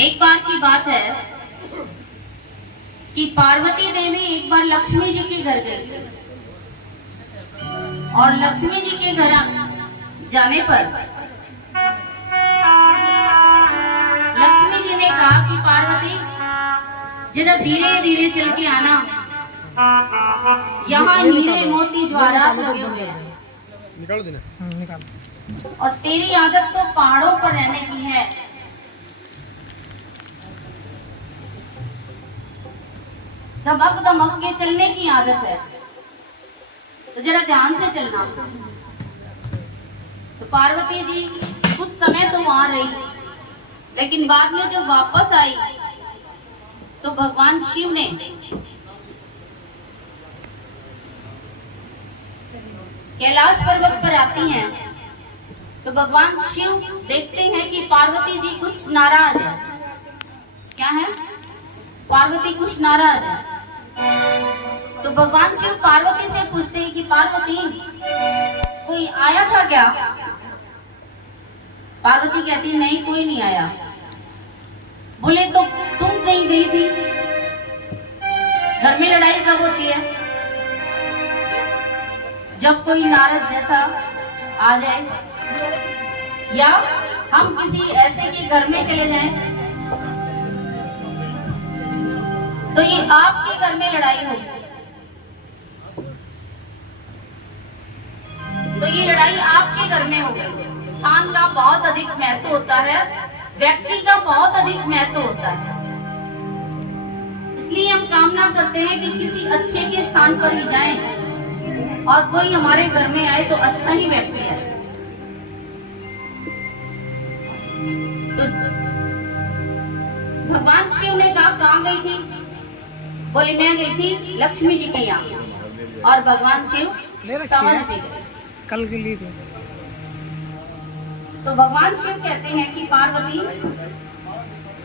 एक बार की बात है कि पार्वती देवी एक बार लक्ष्मी जी के घर गई और लक्ष्मी जी के घर जाने पर लक्ष्मी जी ने कहा कि पार्वती जरा धीरे धीरे चल के आना, यहाँ हीरे मोती ज्वारात लगे हुए हैं। निकालो देना, निकालो। और तेरी आदत तो पहाड़ों पर रहने की है, धमक धमक के चलने की आदत है, तो जरा ध्यान से चलना। तो पार्वती जी कुछ समय तो वहां रही, लेकिन बाद में जब वापस आई तो भगवान शिव ने कैलाश पर्वत पर आती हैं तो भगवान शिव देखते हैं कि पार्वती जी कुछ नाराज है। क्या है? पार्वती कुछ नाराज है। तो भगवान शिव पार्वती से पूछते हैं कि पार्वती कोई आया था क्या? पार्वती कहती नहीं, कोई नहीं आया। बोले तो तुम कहीं गई थी? घर में लड़ाई कब होती है? जब कोई नारद जैसा आ जाए या हम किसी ऐसे के घर में चले जाएं, तो ये आपके घर में लड़ाई होगी। तो ये लड़ाई आपके घर में हो गई। स्थान का बहुत अधिक महत्व होता है, व्यक्ति का बहुत अधिक महत्व होता है। इसलिए हम कामना करते हैं कि किसी अच्छे के स्थान पर ही जाएं और कोई हमारे घर में आए तो अच्छा ही व्यक्ति आए। तो भगवान शिव ने कहा कहाँ गई थी? बोली मैं गई थी लक्ष्मी जी के यहाँ। और भगवान शिव समझ भी गए, कल के लिए थी। तो भगवान शिव कहते हैं कि पार्वती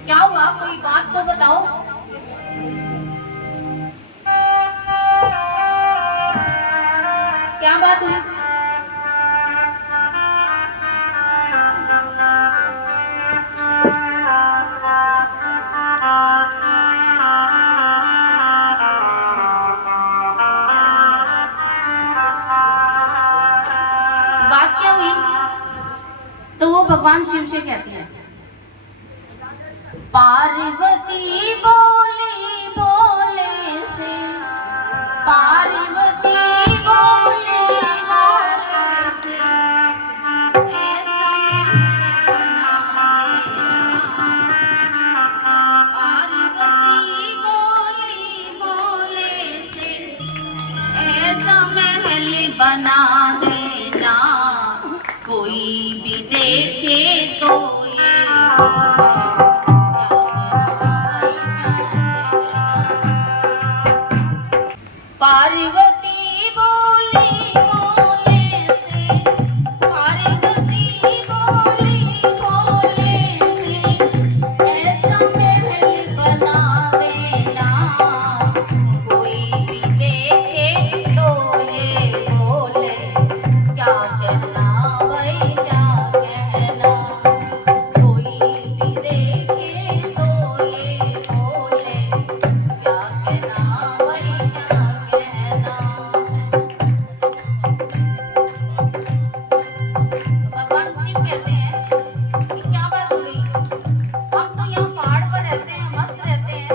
क्या हुआ, कोई बात तो बताओ। क्या बात हुई? बात क्या हुई? तो वो भगवान शिव से कहती है, पार्वती बोली भोले से, पार्वती बोली भोले से, ऐसा महल बना देना। पार्वती बोली भोले से, ऐसा महल बना देना, कोई भी देखे तो ये पार्वती बोली भोले से, पार्वती बोली भोले से, ऐसा महल बना देना, कोई भी देखे तो ये बोले क्या कहना भाई, क्या कहना। कोई भी देखे तो ये बोले क्या कहना भाई, क्या कहना। भगवान शिव कहते हैं कि क्या बात हो गई? हम तो यहाँ पहाड़ पर रहते हैं, मस्त रहते हैं,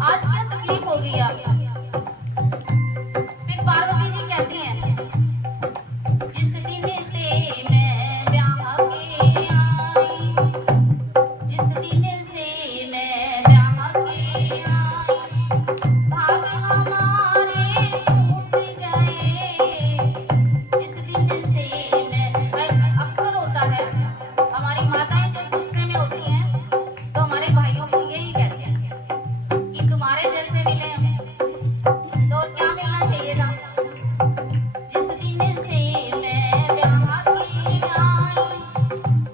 आज क्या तकलीफ हो गई आपको? फिर पार्वती जी कहती हैं, जिस दिन से मैं ब्याह के आई, जिस दिन से मैं ब्याह के आई, भाग हमारे टूट गए। जिस दिन से मैं, अक्सर होता है हमारी माताएं जब गुस्से में होती हैं तो हमारे भाइयों को यही कहते हैं कि तुम्हारे जैसे मिले हमें तो और क्या मिलना चाहिए था। जिस दिन से मैं ब्याह के आई,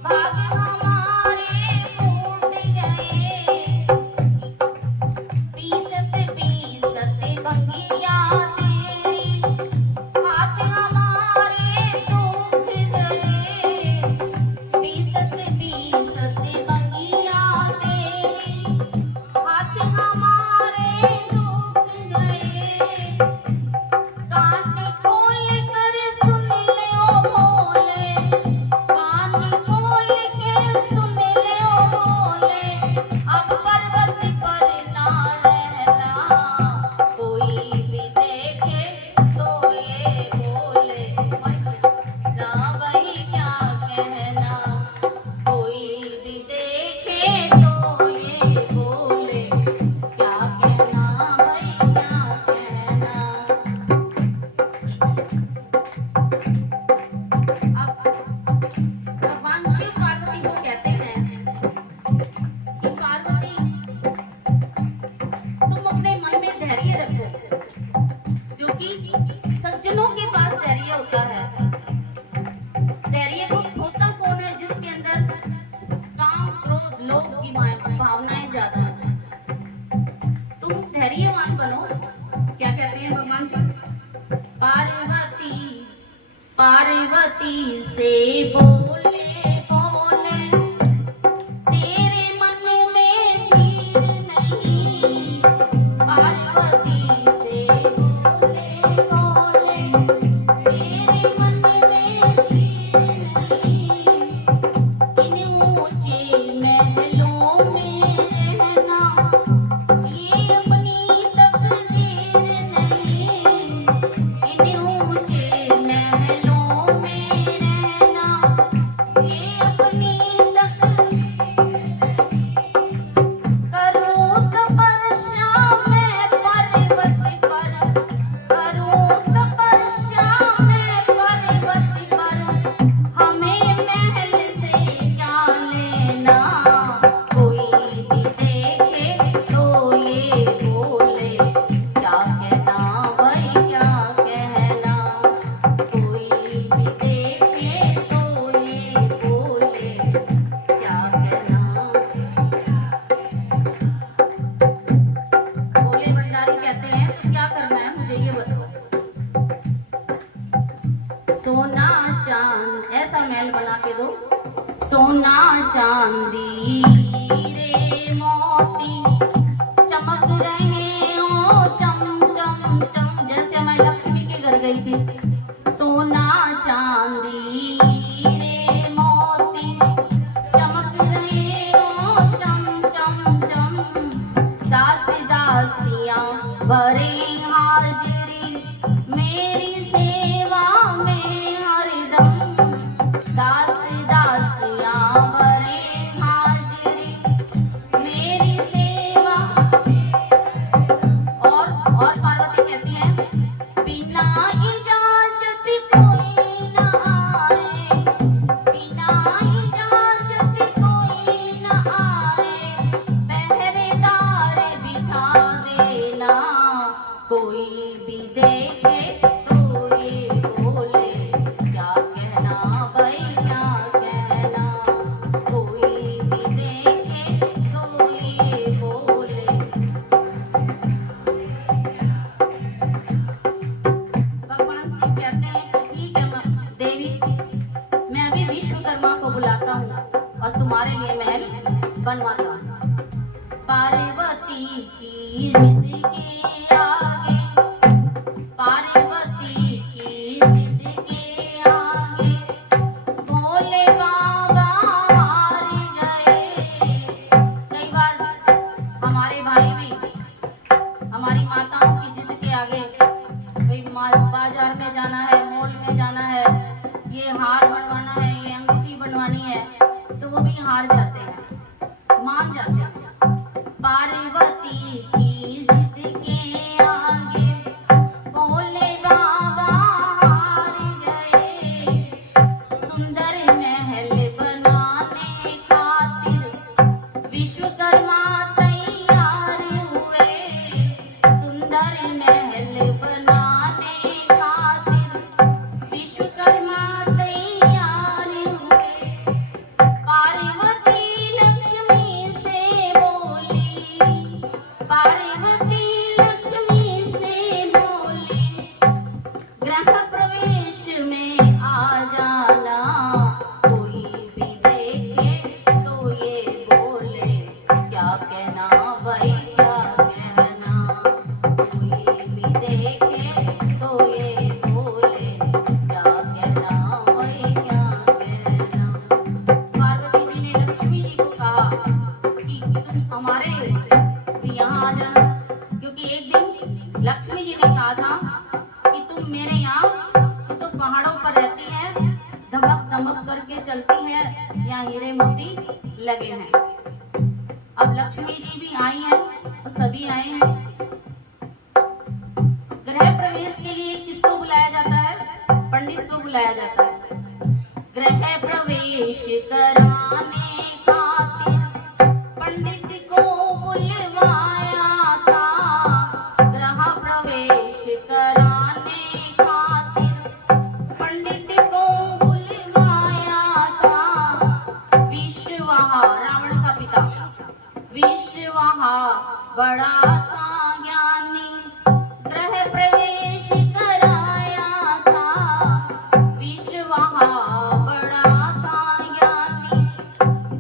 भाग हमारे टूट गए। भावनाएं ज्यादा हैं। तुम धैर्यवान बनो। क्या कहते हैं भगवान जी? पार्वती पार्वती से बोले बोले तेरे मन में धीर नहीं। पार्वती से बोले बोले तेरे मन में धीर नहीं। इन ऊंचे महलों में रहना ये अपनी तकदीर नहीं। इन ऊंचे महलों में रहना ये अपनी तकदीर। करूं तपस्या मैं पर्वत पर, करूं तपस्या मैं पर्वत पर। हमें महल से क्या लेना। कोई भी देखे तो ये बोले क्या कहना भाई क्या कहना। कोई भी देखे तो ये बोले क्या कहना। भोले भंडारी कहते हैं तो क्या करना है मुझे ये बताओ। सोना चांद ऐसा महल बना के दो। सोना चांदी हीरे मोती चमक रहे हो चम चम चम। जैसे मैं लक्ष्मी के घर गई थी। सोना चांदी हीरे मोती चमक रहे हो चम चम चम। दासी दासियां भरे हाजिरी मेरी सेवा में हरदम। दासी दासियां भरे हाजिरी मेरी सेवा। और पार्वती कहती है बिना इजाजत कोई न आए। बिना इजाजत कोई न आए। पहरेदार बिठा देना। कोई भी देखे तो ये बोले क्या कहना भाई क्या कहना। कोई भी देखे तो ये बोले। भगवान शिव कहते हैं कि ठीक है देवी, मैं अभी विश्वकर्मा को बुलाता हूँ और तुम्हारे लिए महल बनवाता हूँ। पार्वती की जिद के आगे, पार्वती की जिद के आगे भोले बाबा हार गए। कई बार हमारे भाई भी हमारी माताओं की जिद के आगे, भाई बाजार में जाना है, मॉल में जाना है, ये हार बनवाना है, ये अंगूठी बनवानी है, तो वो भी हार जाते हैं, मान जाते हैं। पार्वती की जिद के आगे भोले बाबा हार गए। सुंदर महल बनाने खातिर विश्वकर्मा तैयार हुए। सुंदर महल बनाने खातिर विश्वकर्मा तैयार हुए। पार्वती लक्ष्मी से बोली, पार्वती लक्ष्मी से बोली गृह प्रवेश में आ जाना। कोई भी देखे तो ये बोले क्या कहना भाई क्या कहना। कोई भी देखे तो ये बोले क्या कहना भाई क्या कहना। पार्वती जी ने लक्ष्मी जी को कहा कि तुम हमारे यहाँ आ जाना, क्योंकि एक दिन लक्ष्मी जी ने कहा था कि तुम मेरे यहाँ तो पहाड़ों पर रहती है, धमक धमक करके चलती है, यहाँ हीरे मोती लगे हैं। अब लक्ष्मी जी भी आई हैं और सभी आए हैं। गृह प्रवेश के लिए किसको बुलाया जाता है? पंडित को बुलाया जाता है। गृह प्रवेश कराने खातिर पंडित को बुलवाया था। गृह प्रवेश कराने खातिर पंडित को बुलवाया था। विश्वहा रावण का पिता विश्व वहाँ बड़ा था ज्ञानी, गृह प्रवेश कराया था। विश्व वहाँ बड़ा था ज्ञानी,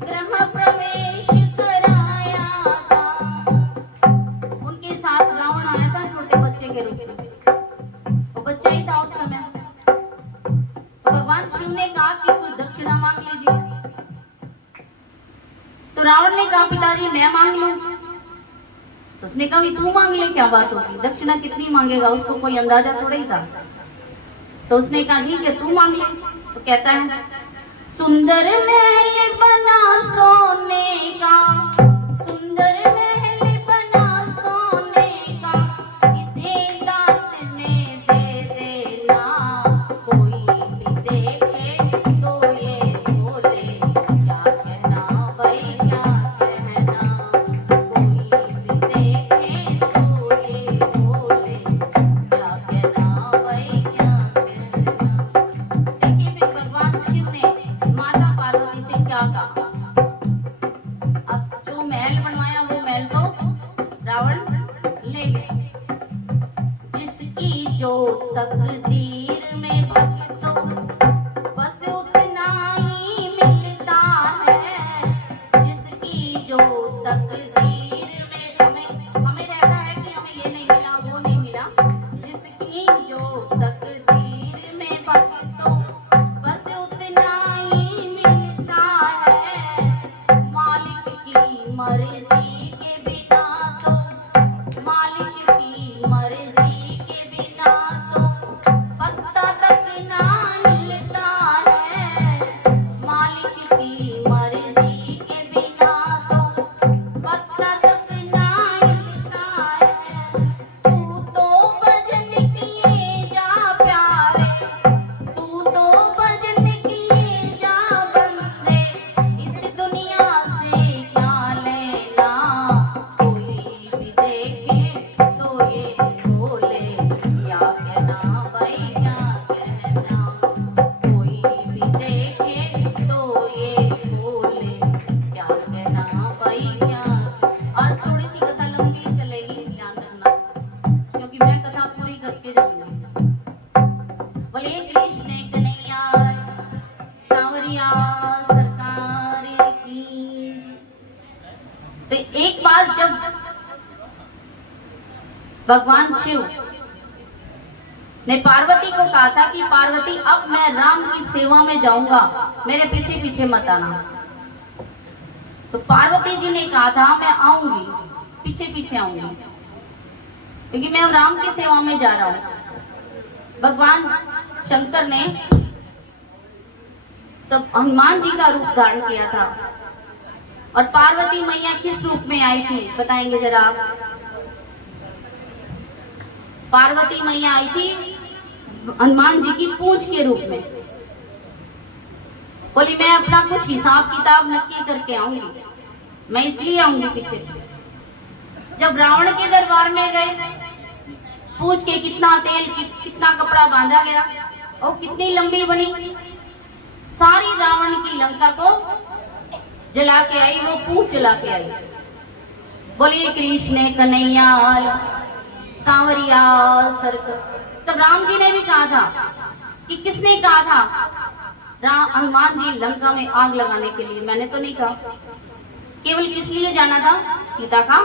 गृह प्रवेश कराया था। उनके साथ रावण आया था छोटे बच्चे के रूप में, वो बच्चा ही था उस समय। तो भगवान शिव ने कहा कि कुछ दक्षिणा मांग लीजिए। तो रावण ने कहा पिताजी मैं मांग लूं। तो उसने कहा तू मांग ले, क्या बात होगी, दक्षिणा कितनी मांगेगा, उसको कोई अंदाजा थोड़ा ही था। तो उसने कहा ठीक है तू मांग ले। तो कहता है सुंदर महल बना सोने का, सुंदर महल बना सोने का, इसे दांत में दे देना, कोई भी देखे तो ये बोले क्या कहना भाई क्या कहना, कोई भी देखे तो ये बोले क्या कहना भाई क्या कहना। देखिए फिर भगवान शिव ने माता पार्वती से क्या कहा। अब जो महल बनवाया वो महल तो रावण ले गया। जिसकी जो तकदीर में भक्तों बस उतना ही मिलता है, जिसकी जो तकदीर में हमें रहता है कि हमें ये नहीं मिला वो नहीं मिला, जिसकी जो तकदीर में भक्तों बस उतना ही मिलता है। मालिक की मर्जी के बिना तो, मालिक की मर्जी के बिना तो पत्ता तक ना हिलता है। मालिक की मर्जी के बिना तो पत्ता तक ना हिलता है। तू तो भजन किए जा प्यारे, तू तो भजन किए जा बंदे, इस दुनिया से क्या लेना, कोई भी देखे तो ये बोले क्या कहना भाई क्या कहना, कोई भी देखे तो ये बोले क्या कहना भाई क्या। आज थोड़ी सी कथा लंबी चलेगी, ध्यान रखना, क्योंकि मैं कथा पूरी करके जाऊंगी। बोले कृष्ण कन्हैया सांवरिया सरकार की। तो एक बार जब भगवान शिव ने पार्वती को कहा था कि पार्वती अब मैं राम की सेवा में जाऊंगा, मेरे पीछे पीछे मत आना। तो पार्वती जी ने कहा था मैं आऊंगी, पीछे पीछे आऊंगी, क्योंकि मैं अब राम की सेवा में जा रहा हूं। भगवान शंकर ने तब हनुमान जी का रूप धारण किया था। और पार्वती मैया किस रूप में आई थी बताएंगे जरा आप। पार्वती मैया आई थी हनुमान जी की पूंछ के रूप में। बोली मैं अपना कुछ हिसाब किताब नक्की करके आऊंगी, मैं इसलिए आऊंगी पीछे। जब रावण के दरबार में गए, पूछ के कितना तेल कितना कपड़ा बांधा गया और कितनी लंबी बनी, सारी रावण की लंका को जला के आई, वो पूंछ जला के आई। बोलिए कृष्ण कन्हैया सांवरिया सरकार। तब राम जी ने भी कहा था कि किसने कहा था हनुमान जी लंका में आग लगाने के लिए, मैंने तो नहीं कहा। केवल किस लिए जाना था, सीता का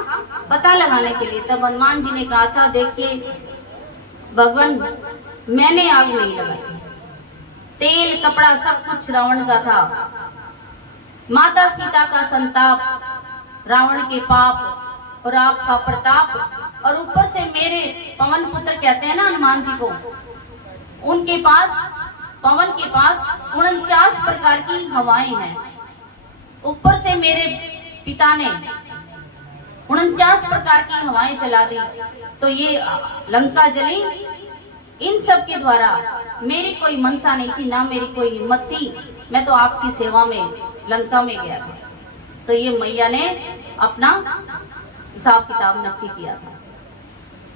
पता लगाने के लिए। तब हनुमान जी ने कहा था देखिए भगवान मैंने आग नहीं लगाई, तेल कपड़ा सब कुछ रावण का था। माता सीता का संताप, रावण के पाप और आपका प्रताप, और ऊपर से मेरे पवन पुत्र कहते हैं ना हनुमान जी को, उनके पास पवन के पास 49 प्रकार की हवाएं हैं। ऊपर से मेरे पिता ने 49 प्रकार की हवाएं चला दी, तो ये लंका जली। इन सब के द्वारा मेरी कोई मनसा नहीं थी, ना मेरी कोई हिम्मत थी, मैं तो आपकी सेवा में लंका में गया था। तो ये मैया ने अपना हिसाब किताब नक्की किया था।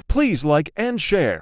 Please like and share.